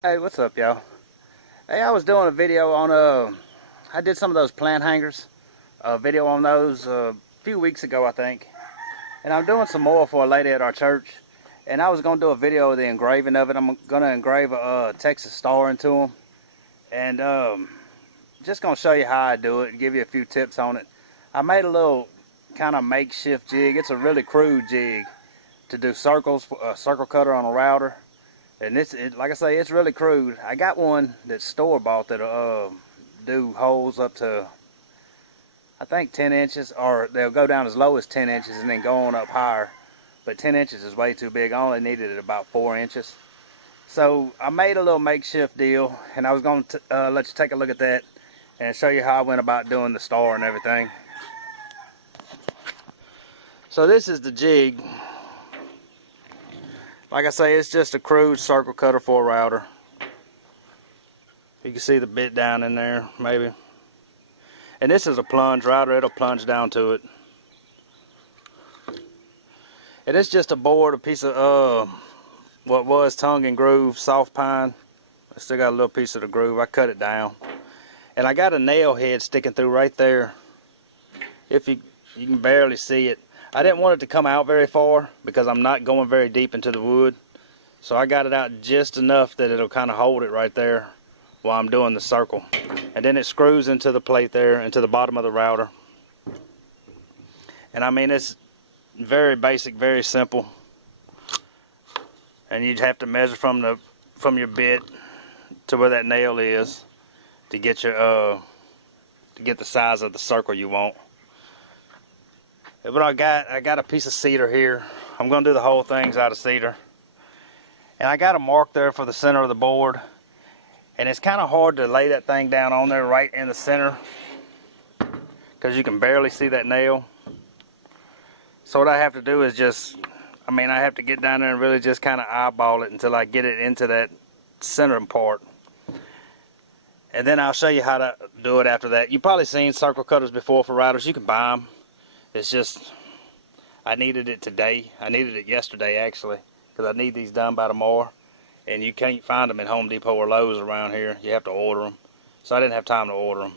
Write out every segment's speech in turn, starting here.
Hey, what's up, y'all? Hey, I was doing a video on I did some of those plant hangers, a video on those a few weeks ago, I think. And I'm doing some more for a lady at our church. And I was gonna do a video of the engraving of it. I'm gonna engrave a Texas star into them, and just gonna show you how I do it and give you a few tips on it. I made a little kind of makeshift jig. It's a really crude jig to do circles, a circle cutter on a router. And like I say, it's really crude. I got one that's store-bought that'll do holes up to, I think, 10 inches, or they'll go down as low as 10 inches and then go on up higher. But 10 inches is way too big. I only needed it about 4 inches. So I made a little makeshift deal, and I was going to let you take a look at that and show you how I went about doing the star and everything. So this is the jig. Like I say, it's just a crude circle cutter for a router. You can see the bit down in there, maybe. And this is a plunge router. It'll plunge down to it. And it's just a board, a piece of what was tongue and groove, soft pine. I still got a little piece of the groove. I cut it down. And I got a nail head sticking through right there. If you can barely see it. I didn't want it to come out very far because I'm not going very deep into the wood. So I got it out just enough that it'll kind of hold it right there while I'm doing the circle. And then it screws into the plate there, into the bottom of the router. And I mean, it's very basic, very simple. And you'd have to measure from your bit to where that nail is to get the size of the circle you want. But I got a piece of cedar here. I'm going to do the whole thing's out of cedar. And I got a mark there for the center of the board. And it's kind of hard to lay that thing down on there right in the center, because you can barely see that nail. So what I have to do is I have to get down there and really just kind of eyeball it until I get it into that center part. And then I'll show you how to do it after that. You've probably seen circle cutters before for routers. You can buy them. It's just, I needed it today. I needed it yesterday, actually, because I need these done by tomorrow. And you can't find them at Home Depot or Lowe's around here. You have to order them. So I didn't have time to order them.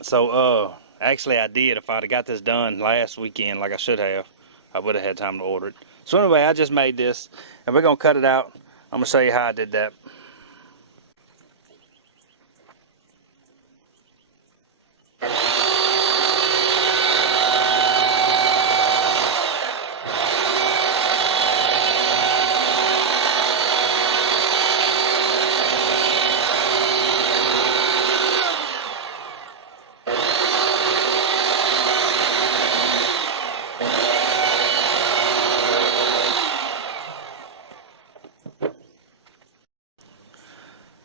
So, actually I did. If I'd have got this done last weekend like I should have, I would have had time to order it. So anyway, I just made this, and we're going to cut it out. I'm going to show you how I did that.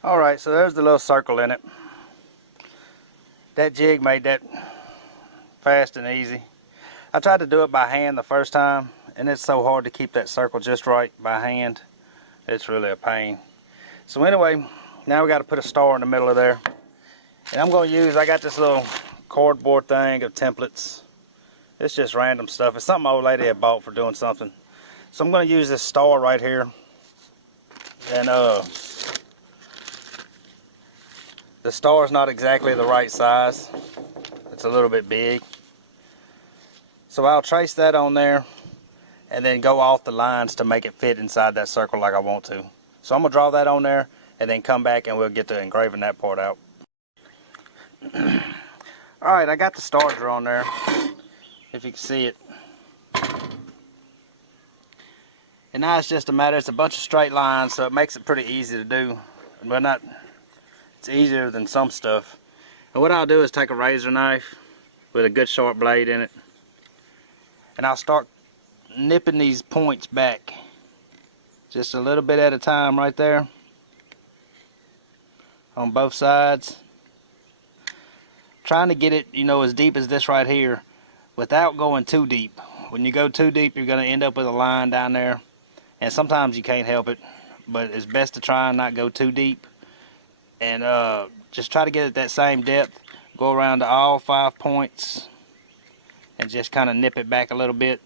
Alright, so there's the little circle in it. That jig made that fast and easy. I tried to do it by hand the first time, and it's so hard to keep that circle just right by hand. It's really a pain. So anyway, now we got to put a star in the middle of there. And I'm going to I got this little cardboard thing of templates. It's just random stuff. It's something my old lady had bought for doing something. So I'm going to use this star right here. And the star's not exactly the right size. It's a little bit big. So I'll trace that on there and then go off the lines to make it fit inside that circle like I want to. So I'm going to draw that on there and then come back and we'll get to engraving that part out. Alright, I got the star drawn there, if you can see it. And now it's just a matter, it's a bunch of straight lines, so it makes it pretty easy to do. But not, it's easier than some stuff. And what I'll do is take a razor knife with a good sharp blade in it, and I'll start nipping these points back just a little bit at a time right there on both sides, trying to get it, as deep as this right here without going too deep. When you go too deep, you're going to end up with a line down there, and sometimes you can't help it, but it's best to try and not go too deep. And just try to get it that same depth. Go around to all 5 points and just kind of nip it back a little bit.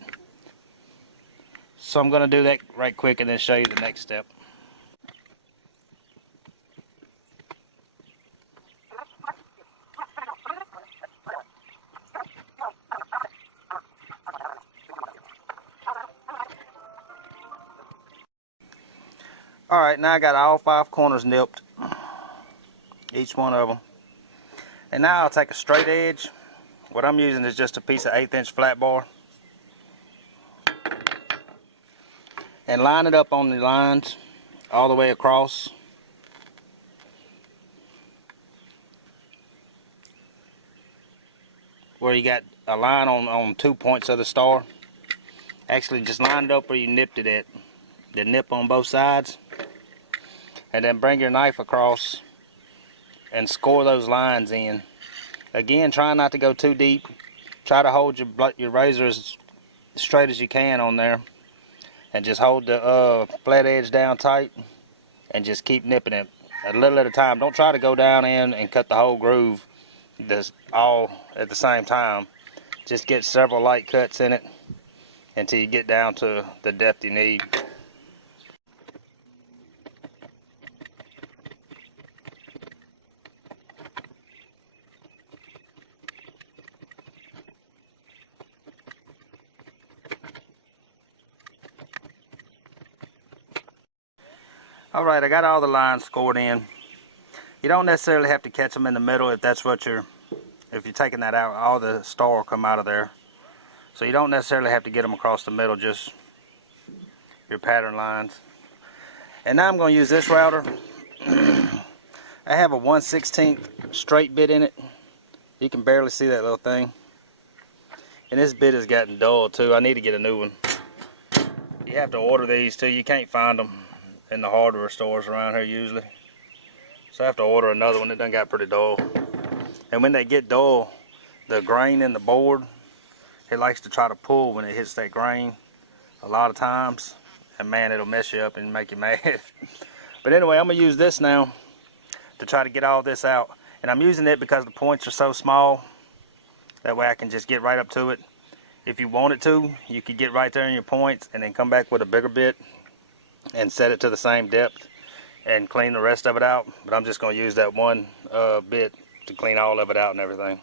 So I'm going to do that right quick and then show you the next step. Alright, now I got all 5 corners nipped, each one of them. And now I'll take a straight edge. What I'm using is just a piece of 1/8 inch flat bar. And line it up on the lines all the way across. Where you got a line on 2 points of the star. Actually just line it up where you nipped it at. The nip on both sides. And then bring your knife across and score those lines in. Again, try not to go too deep. Try to hold your razor as straight as you can on there. And just hold the flat edge down tight. And just keep nipping it a little at a time. Don't try to go down in and cut the whole groove all at the same time. Just get several light cuts in it until you get down to the depth you need. Alright, I got all the lines scored in. You don't necessarily have to catch them in the middle if that's what if you're taking that out, all the star will come out of there. So you don't necessarily have to get them across the middle, just your pattern lines. And now I'm going to use this router. I have a 1/16 straight bit in it. You can barely see that little thing. And this bit has gotten dull too. I need to get a new one. You have to order these too. You can't find them in the hardware stores around here usually. So I have to order another one. It done got pretty dull. And when they get dull, the grain in the board, it likes to try to pull when it hits that grain a lot of times. And man, it'll mess you up and make you mad. But anyway, I'm going to use this now to try to get all this out. And I'm using it because the points are so small. That way I can just get right up to it. If you wanted to, you could get right there in your points and then come back with a bigger bit and set it to the same depth and clean the rest of it out. But I'm just going to use that one bit to clean all of it out and everything.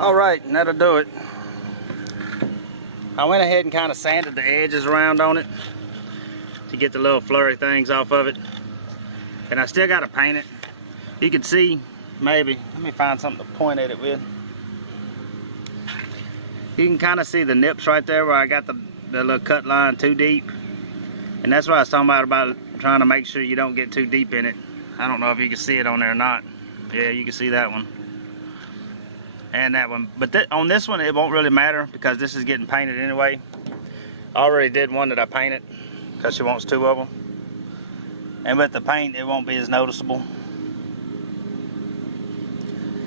Alright, and that'll do it. I went ahead and kind of sanded the edges around on it to get the little flurry things off of it. And I still got to paint it. You can see, maybe, let me find something to point at it with. You can kind of see the nips right there where I got the little cut line too deep. And that's what I was talking about trying to make sure you don't get too deep in it. I don't know if you can see it on there or not. Yeah, you can see that one. And that one. But on this one, it won't really matter because this is getting painted anyway. I already did one that I painted because she wants 2 of them. And with the paint, it won't be as noticeable.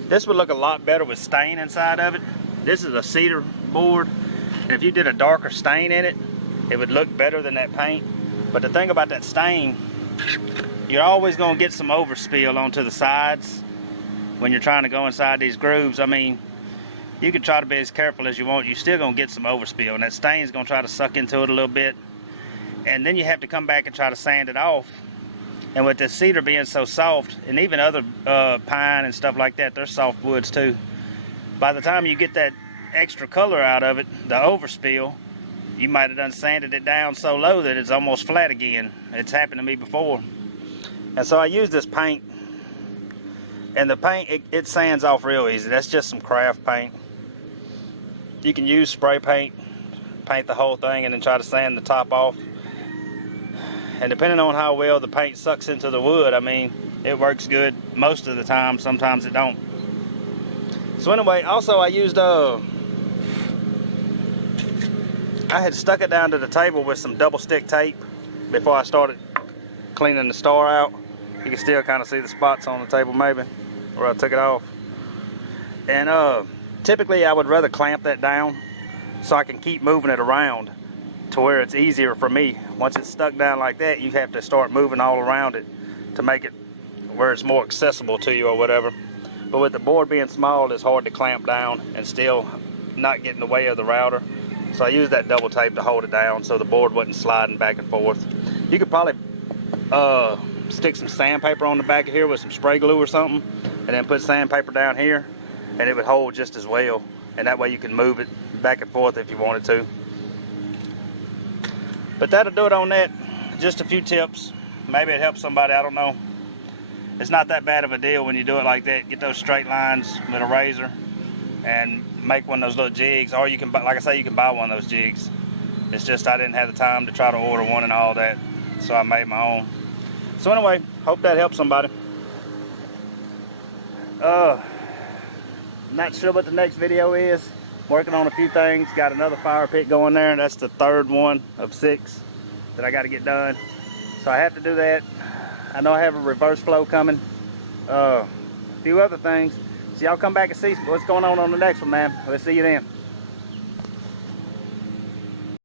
This would look a lot better with stain inside of it. This is a cedar board. And if you did a darker stain in it, it would look better than that paint. But the thing about that stain, you're always going to get some overspill onto the sides when you're trying to go inside these grooves. I mean, you can try to be as careful as you want, you're still gonna get some overspill, and that stain's gonna try to suck into it a little bit, and then you have to come back and try to sand it off. And with the cedar being so soft, and even other pine and stuff like that, they're soft woods too, by the time you get that extra color out of it, the overspill, you might have done sanded it down so low that it's almost flat again. It's happened to me before. And so I use this paint, and the paint, it sands off real easy. That's just some craft paint. You can use spray paint, paint the whole thing, and then try to sand the top off. And depending on how well the paint sucks into the wood, I mean, it works good most of the time. Sometimes it don't. So anyway, also I used I had stuck it down to the table with some double stick tape before I started cleaning the star out. You can still kind of see the spots on the table maybe where I took it off. And typically I would rather clamp that down so I can keep moving it around to where it's easier for me. Once it's stuck down like that, you have to start moving all around it to make it where it's more accessible to you or whatever. But with the board being small, it's hard to clamp down and still not get in the way of the router. So I used that double tape to hold it down so the board wasn't sliding back and forth. You could probably stick some sandpaper on the back of here with some spray glue or something, and then put sandpaper down here, and it would hold just as well. And that way you can move it back and forth if you wanted to. But that'll do it on that. Just a few tips. Maybe it helps somebody, I don't know. It's not that bad of a deal when you do it like that. Get those straight lines with a razor and make one of those little jigs. Or you can buy, like I say, you can buy one of those jigs. It's just I didn't have the time to try to order one and all that, so I made my own. So anyway, hope that helps somebody. Not sure what the next video is. Working on a few things. Got another fire pit going there, and that's the third one of 6 that I got to get done. So I have to do that. I know I have a reverse flow coming. A few other things. So y'all come back and see what's going on the next one, man. We'll see you then.